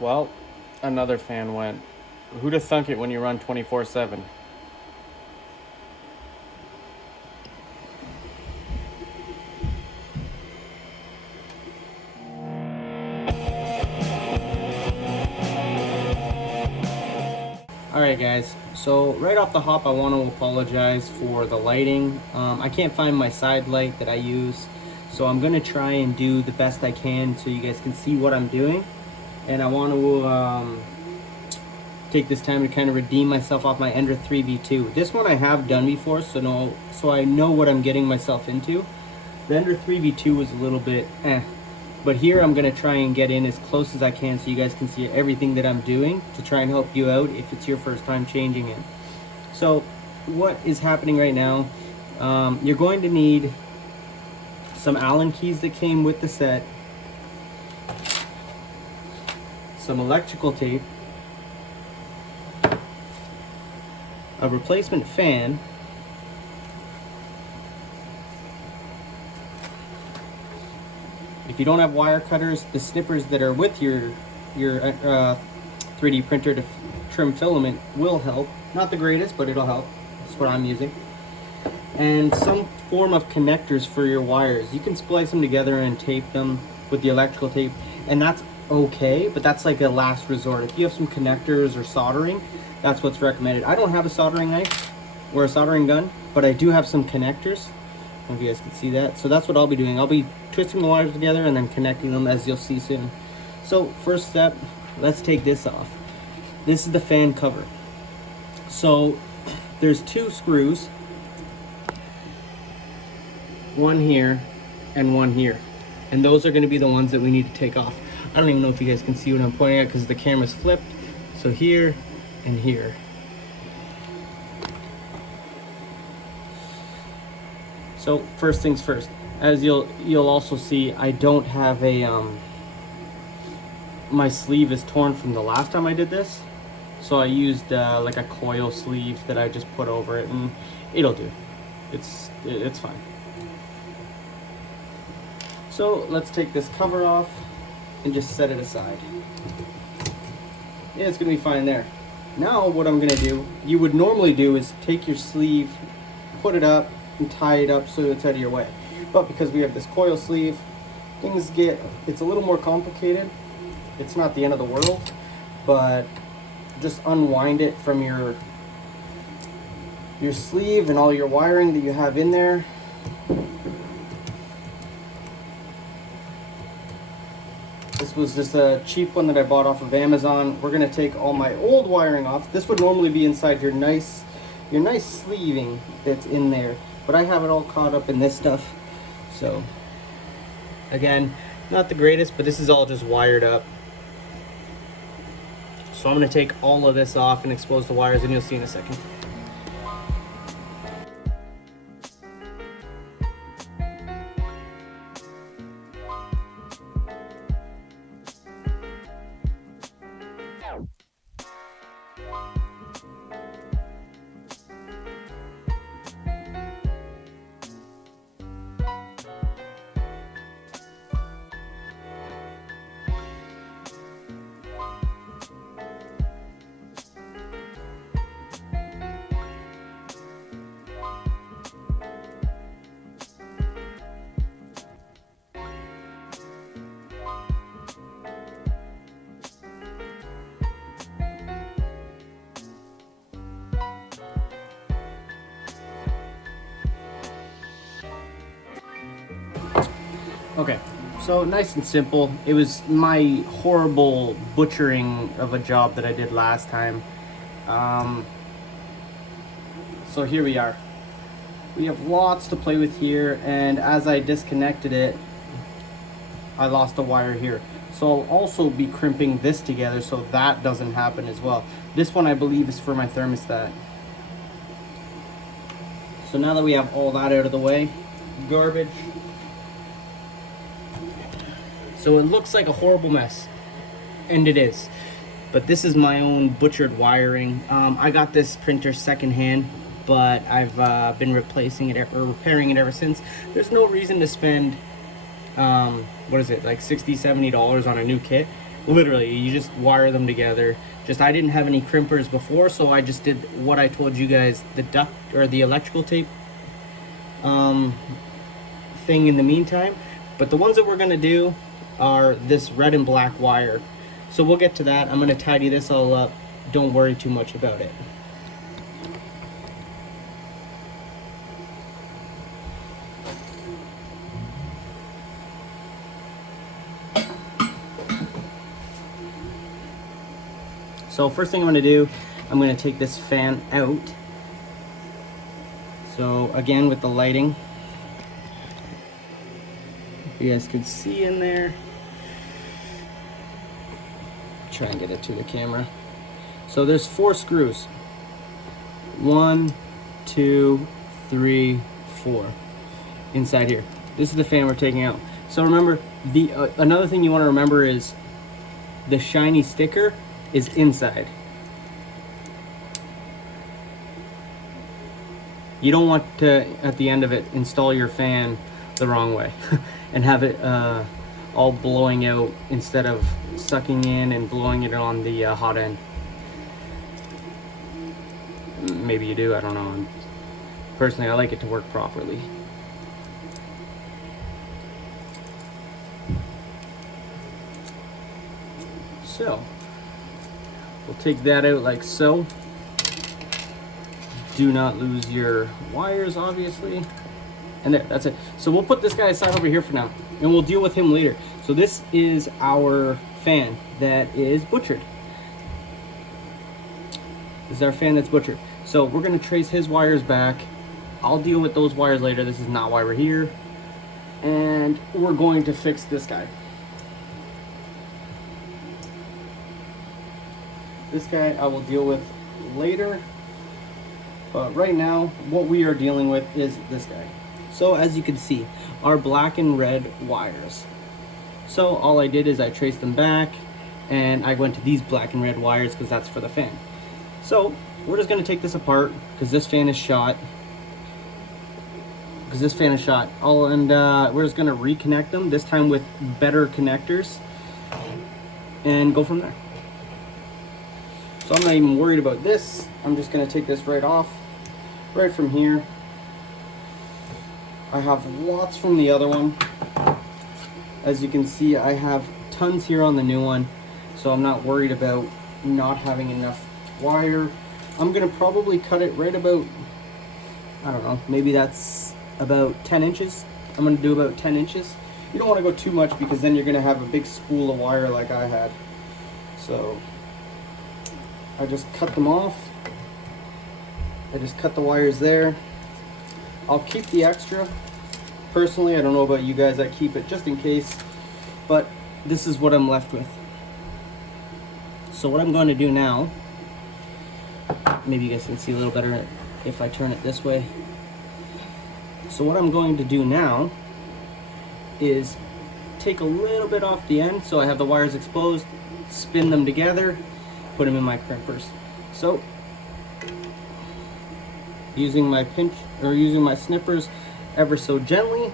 Well, another fan went. Who'd have thunk it when you run 24/7? Alright guys, so right off the hop I want to apologize for the lighting. I can't find my side light that I use, so I'm going to try and do the best I can so you guys can see what I'm doing. And I want to take this time to kind of redeem myself off my Ender 3v2. This one I have done before, so I know what I'm getting myself into. The Ender 3v2 was a little bit but here I'm going to try and get in as close as I can so you guys can see everything that I'm doing to try and help you out if it's your first time changing it. So what is happening right now, you're going to need some Allen keys that came with the set, some electrical tape, a replacement fan, if you don't have wire cutters, the snippers that are with your 3D printer to trim filament will help. Not the greatest, but it'll help. That's what I'm using. And some form of connectors for your wires. You can splice them together and tape them with the electrical tape, and that's okay, but that's like a last resort. If you have some connectors or soldering, that's what's recommended. I don't have a soldering knife or a soldering gun, but I do have some connectors. I don't know if you guys can see that. So that's what I'll be doing. I'll be twisting the wires together and then connecting them, as you'll see soon. So first step, let's take this off. This is the fan cover. So there's two screws, one here and one here, and those are going to be the ones that we need to take off. I don't even know if you guys can see what I'm pointing at because the camera's flipped. So here and here. So first things first, as you'll also see, I don't have a my sleeve is torn from the last time I did this, so I used like a coil sleeve that I just put over it, and it'll do. It's fine. So let's take this cover off and just set it aside. Yeah, it's gonna be fine there. Now what I'm gonna do, you would normally do, is take your sleeve, put it up, and tie it up so it's out of your way. But because we have this coil sleeve, it's a little more complicated. It's not the end of the world, but just unwind it from your sleeve and all your wiring that you have in there. This was just a cheap one that I bought off of Amazon. We're gonna take all my old wiring off. This would normally be inside your nice sleeving that's in there, but I have it all caught up in this stuff. So again, not the greatest, but this is all just wired up. So I'm gonna take all of this off and expose the wires, and you'll see in a second. Okay, so nice and simple. It was my horrible butchering of a job that I did last time. So here we are. We have lots to play with here, and as I disconnected it, I lost a wire here. So I'll also be crimping this together so that doesn't happen as well. This one I believe is for my thermostat. So now that we have all that out of the way, garbage. So it looks like a horrible mess, and it is. But this is my own butchered wiring. I got this printer secondhand, but I've been replacing it or repairing it ever since. There's no reason to spend, what is it, like $60, $70 on a new kit Literally, you just wire them together. Just, I didn't have any crimpers before, so I just did what I told you guys, the duct or the electrical tape thing in the meantime. But the ones that we're gonna do are this red and black wire. So we'll get to that. I'm gonna tidy this all up. Don't worry too much about it. So first thing I'm gonna do, I'm gonna take this fan out. So again, with the lighting, if you guys can see in there, try and get it to the camera. So there's 4 screws. 1, 2, 3, 4 inside here. This is the fan we're taking out. So remember, the another thing you want to remember is the shiny sticker is inside. You don't want to, at the end of it, install your fan the wrong way and have it all blowing out instead of sucking in and blowing it on the hot end. Maybe you do, I don't know. Personally, I like it to work properly. So, we'll take that out like so. Do not lose your wires, obviously. And there, that's it. So we'll put this guy aside over here for now, and we'll deal with him later. So this is our fan that is butchered. This is our fan that's butchered. So we're gonna trace his wires back. I'll deal with those wires later. This is not why we're here. And we're going to fix this guy. This guy I will deal with later. But right now, what we are dealing with is this guy. So as you can see, our black and red wires. So all I did is I traced them back, and I went to these black and red wires because that's for the fan. So we're just gonna take this apart because this fan is shot. And we're just gonna reconnect them, this time with better connectors, and go from there. So I'm not even worried about this. I'm just gonna take this right off, right from here. I have lots from the other one. As you can see, I have tons here on the new one, so I'm not worried about not having enough wire. I'm gonna probably cut it right about, I don't know, maybe that's about 10 inches. I'm gonna do about 10 inches. You don't wanna go too much because then you're gonna have a big spool of wire like I had. So I just cut them off. I just cut the wires there. I'll keep the extra. Personally, I don't know about you guys, I keep it just in case, but this is what I'm left with. So what I'm going to do now, maybe you guys can see a little better if I turn it this way. So what I'm going to do now is take a little bit off the end so I have the wires exposed, spin them together, put them in my crimpers. So using my pinch or using my snippers ever so gently.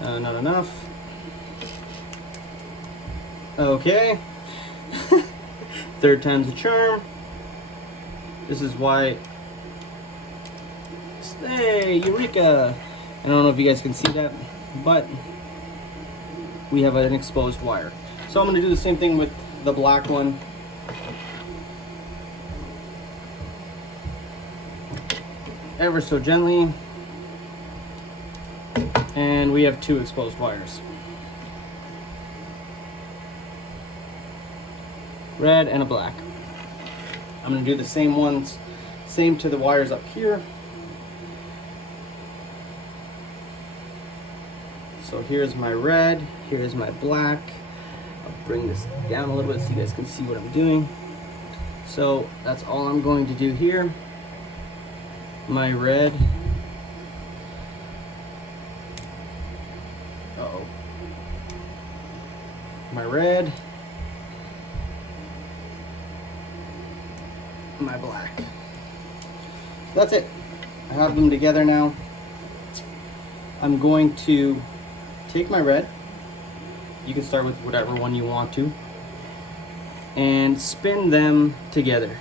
Not enough. Okay. Third time's a charm. This is why. Hey, Eureka! I don't know if you guys can see that, but we have an exposed wire. So I'm going to do the same thing with the black one. Ever so gently. And we have 2 exposed wires. Red and a black. I'm going to do the same ones, same to the wires up here. So here's my red, here's my black. I'll bring this down a little bit so you guys can see what I'm doing. So that's all I'm going to do here. My red. Uh-oh. My red. My black. So that's it. I have them together now. I'm going to take my red, You can start with whatever one you want to. And spin them together.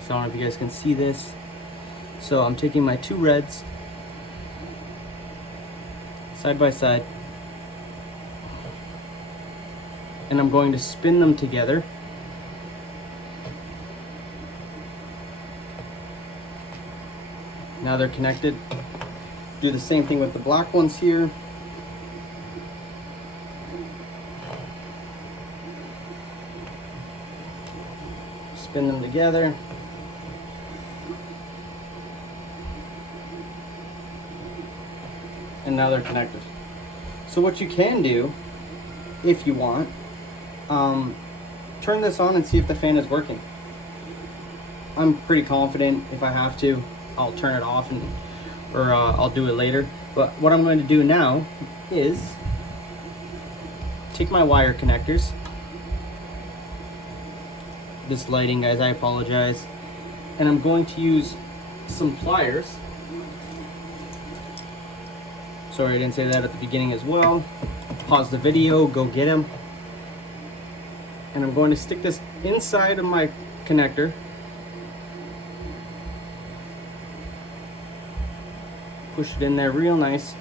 So I don't know if you guys can see this. So I'm taking my two reds side by side, and I'm going to spin them together. Now they're connected. Do the same thing with the black ones here. Spin them together. And now they're connected. So what you can do, if you want, turn this on and see if the fan is working. I'm pretty confident if I have to, I'll turn it off or I'll do it later. But what I'm going to do now is take my wire connectors. This lighting, guys, I apologize. And I'm going to use some pliers. Sorry, I didn't say that at the beginning as well. Pause the video, go get them. And I'm going to stick this inside of my connector. Push it in there real nice.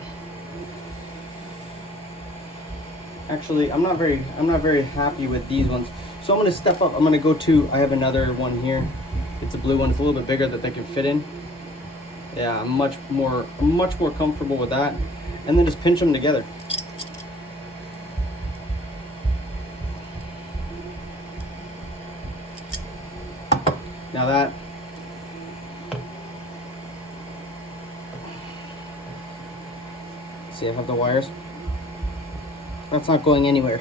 Actually, I'm not very happy with these ones. So I'm going to step up. I'm going to go to, I have another one here. It's a blue one. It's a little bit bigger that they can fit in. Yeah, I'm much more comfortable with that. And then just pinch them together. Now that, see, I have the wires. That's not going anywhere.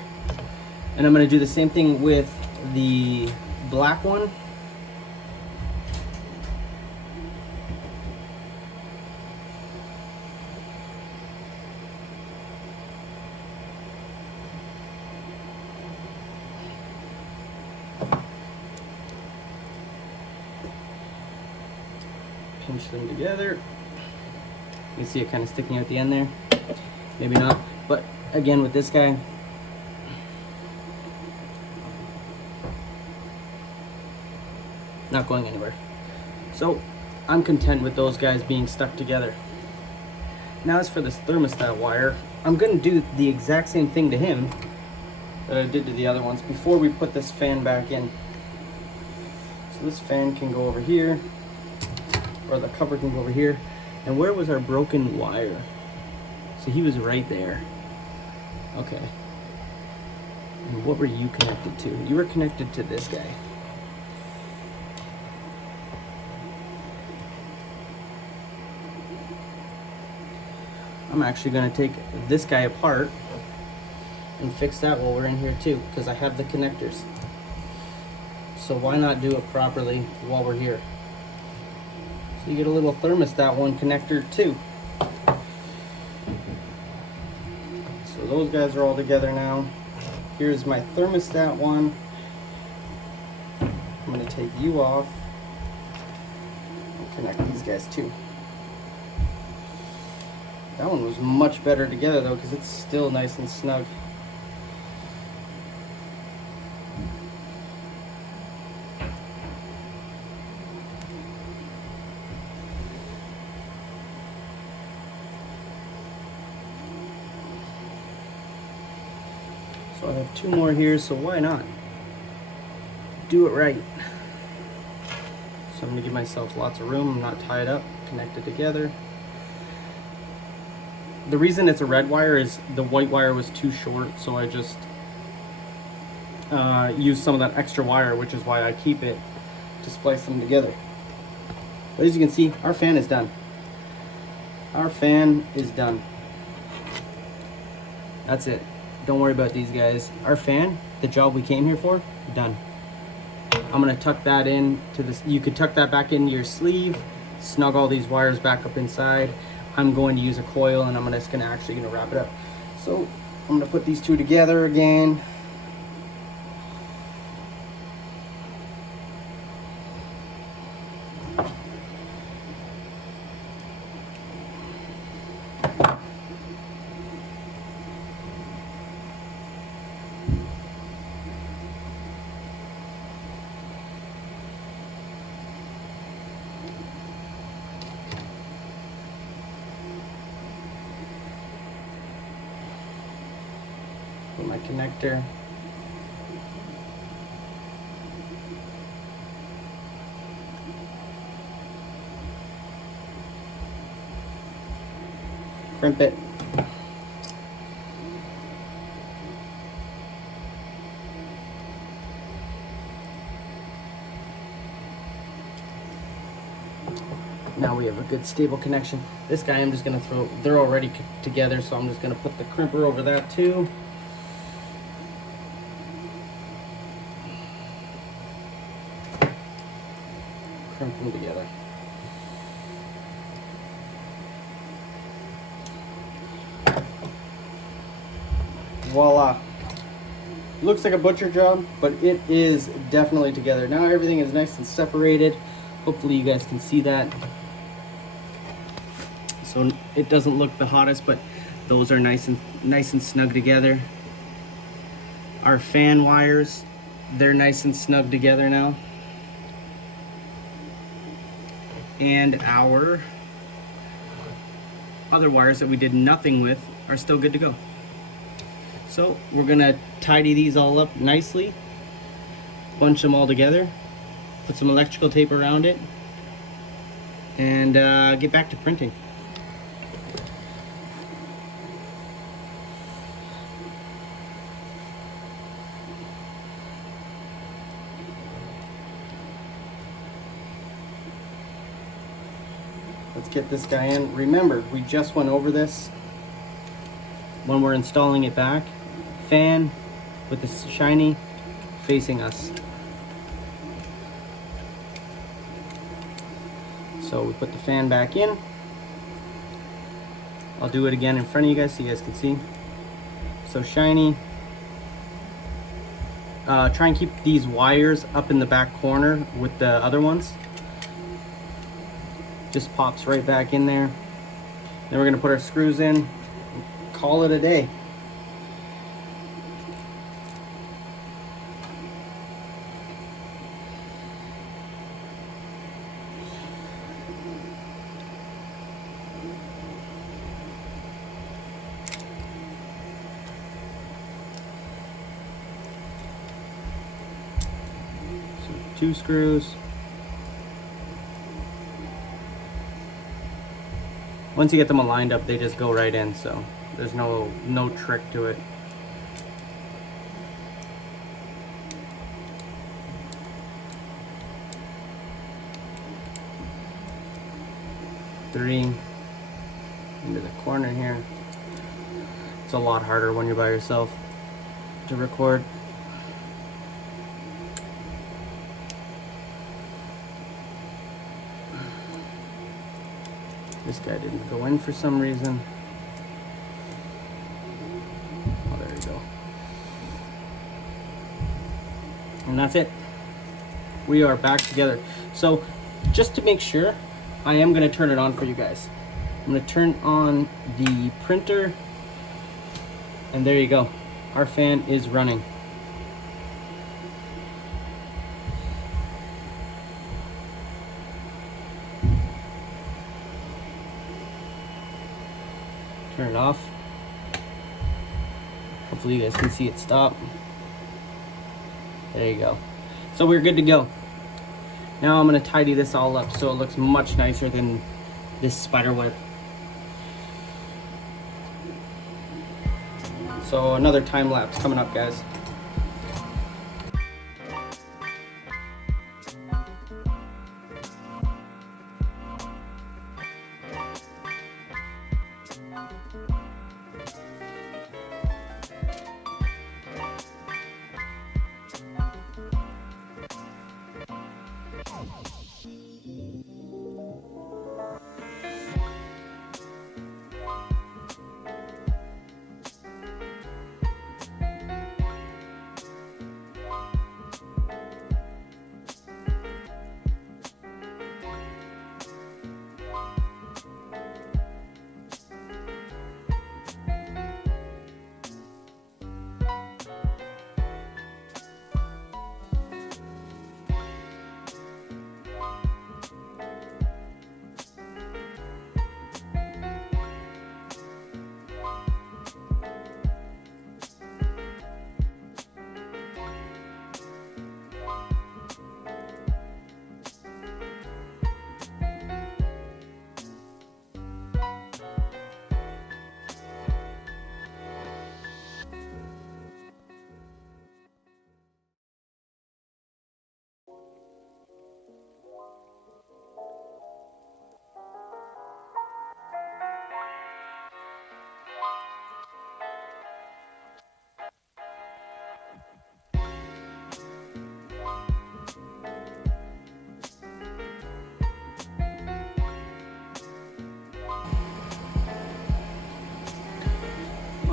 And I'm going to do the same thing with the black one. Pinch them together. You can see it kind of sticking out the end there. Maybe not, but again with this guy, not going anywhere. So I'm content with those guys being stuck together. Now as for this thermostat wire, I'm going to do the exact same thing to him that I did to the other ones before we put this fan back in. So this fan can go over here, or the cover can go over here. And where was our broken wire? So he was right there. Okay. And what were you connected to? You were connected to this guy. I'm actually going to take this guy apart and fix that while we're in here too, because I have the connectors. So why not do it properly while we're here? So you get a little thermostat one connector too. So those guys are all together now. Here's my thermostat one. I'm going to take you off and connect these guys too. That one was much better together though, because it's still nice and snug. So I have two more here, so why not do it right? So I'm going to give myself lots of room. I'm not tied up, connected together. The reason it's a red wire is the white wire was too short, so I just used some of that extra wire, which is why I keep it to splice them together. But as you can see, our fan is done. Our fan is done. That's it. Don't worry about these guys. Our fan, the job we came here for, done. I'm gonna tuck that in to this. You could tuck that back into your sleeve, snug all these wires back up inside. I'm going to use a coil and I'm just gonna wrap it up. So I'm gonna put these two together again. for my connector. Crimp it. Now we have a good stable connection. This guy I'm just gonna throw, they're already together, so I'm just gonna put the crimper over that too. Crimp them together. Voila. Looks like a butcher job, but it is definitely together. Now everything is nice and separated. Hopefully you guys can see that. So it doesn't look the hottest, but those are nice and snug together. Our fan wires, they're nice and snug together now. And our other wires that we did nothing with are still good to go. So we're gonna tidy these all up nicely, bunch them all together, put some electrical tape around it, and get back to printing. Let's get this guy in. Remember, we just went over this when we're installing it back. Fan with the shiny facing us. So we put the fan back in. I'll do it again in front of you guys so you guys can see. So shiny. Try and keep these wires up in the back corner with the other ones. Just pops right back in there. Then we're gonna put our screws in and call it a day. So 2 screws. Once you get them all lined up, they just go right in, so there's no trick to it. Three into the corner here. It's a lot harder when you're by yourself to record. This guy didn't go in for some reason. Oh, there you go. And that's it. We are back together. So just to make sure, I am going to turn it on for you guys. I'm going to turn on the printer, and there you go. Our fan is running. Turn it off. Hopefully you guys can see it stop. There you go. So we're good to go. Now I'm going to tidy this all up so it looks much nicer than this spider web. So another time lapse coming up, guys.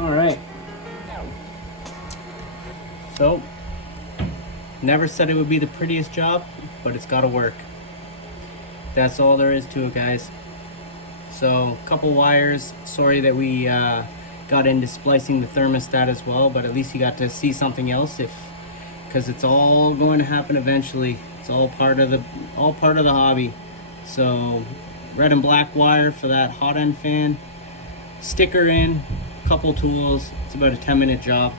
All right. So, never said it would be the prettiest job, but it's got to work. That's all there is to it, guys. So, a couple wires. Sorry that we got into splicing the thermostat as well, but at least you got to see something else, because it's all going to happen eventually. It's all part of the hobby. So, red and black wire for that hot end fan. Sticker in, couple tools. It's about a 10-minute job.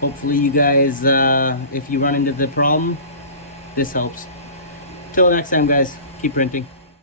Hopefully you guys, if you run into the problem, this helps. Till next time, guys, keep printing.